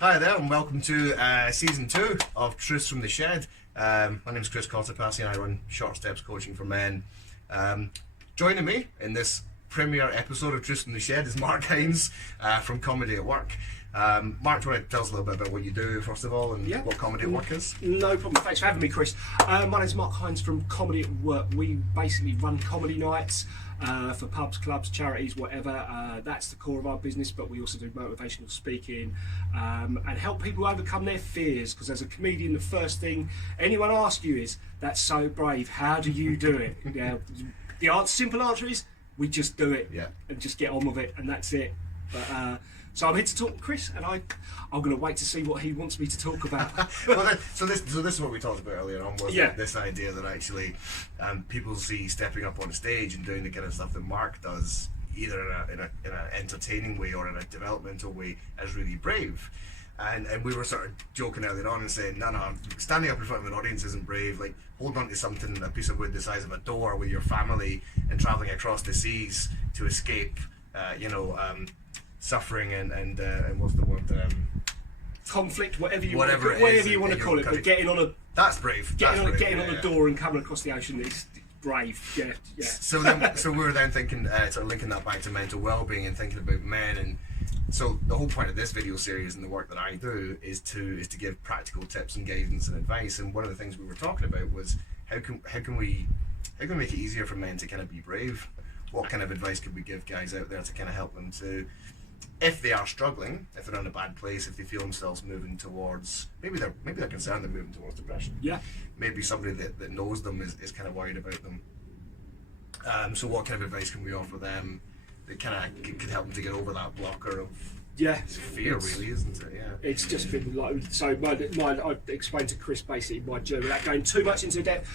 Hi there, and welcome to Season 2 of Truths from the Shed. My name's Chris Cottapassi and I run Short Steps Coaching for Men. Joining me in this premiere episode of Truths from the Shed is Mark Hinds from Comedy at Work. Mark, do you want to tell us a little bit about what you do, first of all, and what Comedy at Work is? No problem. Thanks for having me, Chris. My name's Mark Hinds from Comedy at Work. We basically run comedy nights for pubs, clubs, charities, whatever. That's the core of our business, but we also do motivational speaking and help people overcome their fears, because as a comedian, the first thing anyone asks you is, that's so brave, how do you do it? The simple answer is, we just do it and just get on with it, and that's it. But so I'm here to talk to Chris, and I'm going to wait to see what he wants me to talk about. So this is what we talked about earlier on, was this idea that actually people see stepping up on stage and doing the kind of stuff that Mark does, either in an entertaining way or in a developmental way, as really brave. And we were sort of joking earlier on and saying, no, standing up in front of an audience isn't brave. Like holding on to something, a piece of wood the size of a door, with your family and travelling across the seas to escape, suffering and what's the word? Conflict, whatever you want to call it. But getting on a getting on a door and coming across the ocean is brave. Yeah. So we were then thinking, sort of linking that back to mental well-being and thinking about men. And so the whole point of this video series and the work that I do is to give practical tips and guidance and advice. And one of the things we were talking about was how can we make it easier for men to kind of be brave? What kind of advice could we give guys out there to kind of help them to, if they are struggling, if they're in a bad place, if they feel themselves moving towards, maybe they're concerned they're moving towards depression. Yeah. Maybe somebody that knows them is kind of worried about them. So what kind of advice can we offer them that kind of could help them to get over that blocker of fear, really, isn't it? Yeah. It's just been like, so I explained to Chris basically my journey without going too much into depth.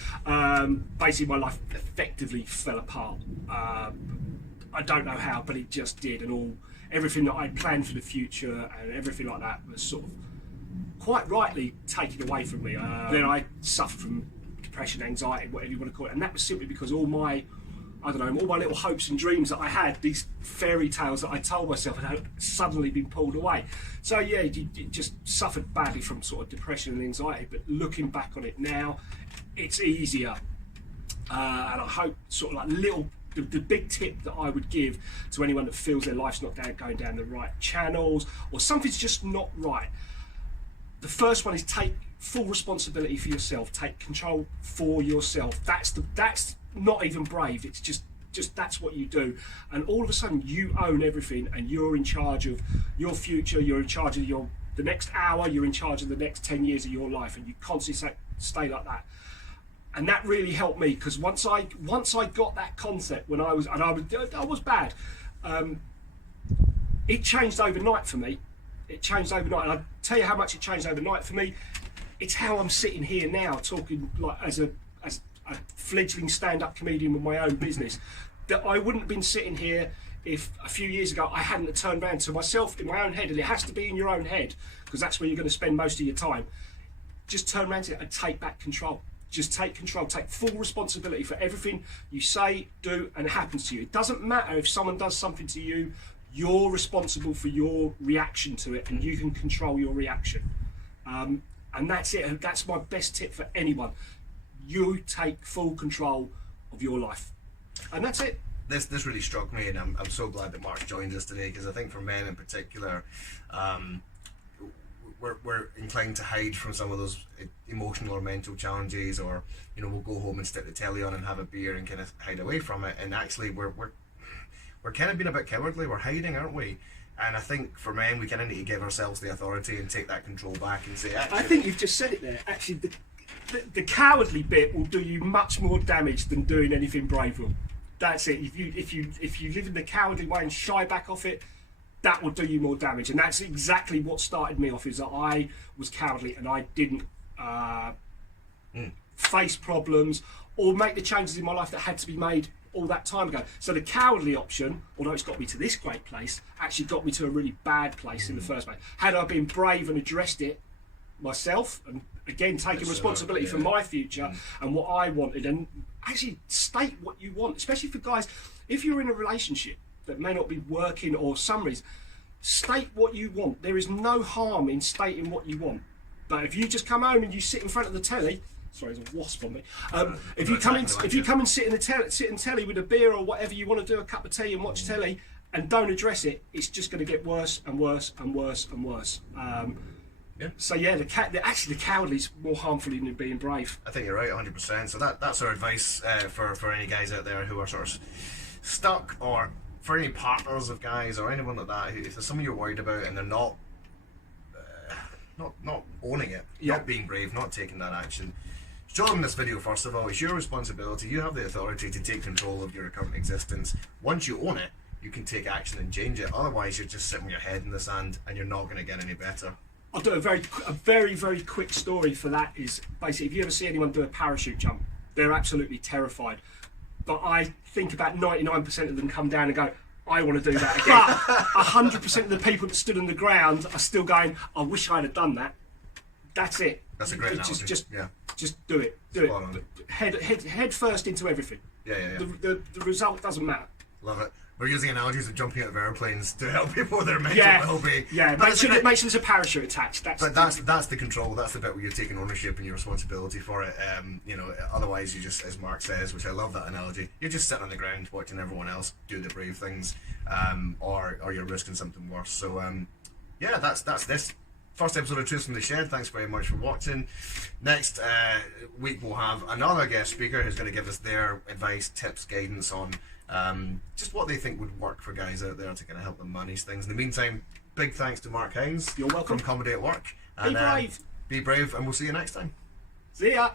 Basically my life effectively fell apart. I don't know how, but it just did, and everything that I planned for the future and everything like that was sort of quite rightly taken away from me. Then I suffered from depression, anxiety, whatever you want to call it, and that was simply because all my little hopes and dreams that I had, these fairy tales that I told myself, had suddenly been pulled away. So yeah, it just suffered badly from sort of depression and anxiety, but looking back on it now, it's easier. And I hope sort of like the big tip that I would give to anyone that feels their life's not going down the right channels, or something's just not right. The first one is take full responsibility for yourself. Take control for yourself. That's not even brave. It's just that's what you do. And all of a sudden you own everything, and you're in charge of your future. You're in charge of the next hour. You're in charge of the next 10 years of your life, and you constantly stay like that. And that really helped me, because once I got that concept, when I was bad, it changed overnight for me. It changed overnight, and I'll tell you how much it changed overnight for me. It's how I'm sitting here now, talking like as a fledgling stand-up comedian with my own business. That I wouldn't have been sitting here if a few years ago I hadn't turned around to myself in my own head, and it has to be in your own head, because that's where you're going to spend most of your time. Just turn around to it and take back control. Just take control, take full responsibility for everything you say, do, and happens to you. It doesn't matter if someone does something to you, you're responsible for your reaction to it, and you can control your reaction. And that's it. That's my best tip for anyone. You take full control of your life. And that's it. This really struck me, and I'm so glad that Mark joined us today, because I think for men in particular, we're inclined to hide from some of those emotional or mental challenges, or we'll go home and stick the telly on and have a beer and kind of hide away from it. And actually we're kind of being a bit cowardly. We're hiding, aren't we? And I think for men, we kind of need to give ourselves the authority and take that control back and say, actually, I think you've just said it there. Actually, the cowardly bit will do you much more damage than doing anything brave will. That's it. If you live in the cowardly way and shy back off it, that will do you more damage. And that's exactly what started me off, is that I was cowardly and I didn't face problems or make the changes in my life that had to be made all that time ago. So the cowardly option, although it's got me to this great place, actually got me to a really bad place in the first place. Had I been brave and addressed it myself, and again taking responsibility for my future and what I wanted, and actually state what you want, especially for guys, if you're in a relationship that may not be working or some reason, state what you want. There is no harm in stating what you want. But if you just come home and you sit in front of the telly, sorry, there's a wasp on me. If you come and sit in telly with a beer or whatever you want to do, a cup of tea and watch telly, and don't address it, it's just going to get worse and worse and worse and worse. So yeah, the cowardly's more harmful than being brave. I think you're right, 100%. So that's our advice for any guys out there who are sort of stuck, or for any partners of guys or anyone like that. If there's something you're worried about and they're not owning it, not being brave, not taking that action, show them this video first of all. It's your responsibility. You have the authority to take control of your current existence. Once you own it, you can take action and change it. Otherwise, you're just sitting with your head in the sand and you're not going to get any better. I'll do a very quick story for that. Is basically, if you ever see anyone do a parachute jump, they're absolutely terrified. But I think about 99% of them come down and go, I want to do that again. But 100% of the people that stood on the ground are still going, I wish I'd have done that. That's it. That's a great analogy. Just do it. Do it. Head first into everything. Yeah. The result doesn't matter. Love it. We're using analogies of jumping out of airplanes to help people with their mental well-being. Yeah, make sure there's a parachute attached. That's the control. That's the bit where you're taking ownership and your responsibility for it. Otherwise you just, as Mark says, which I love that analogy, you're just sitting on the ground watching everyone else do the brave things, or you're risking something worse. So that's this first episode of Truth from the Shed. Thanks very much for watching. Next week we'll have another guest speaker who's going to give us their advice, tips, guidance on just what they think would work for guys out there to kind of help them manage things. In the meantime, big thanks to Mark Hinds. You're welcome. From Comedy at Work. Be brave. Be brave, and we'll see you next time. See ya.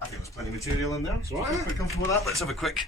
I think there's plenty of material in there. That's right. Quite comfortable with that. Let's have a quick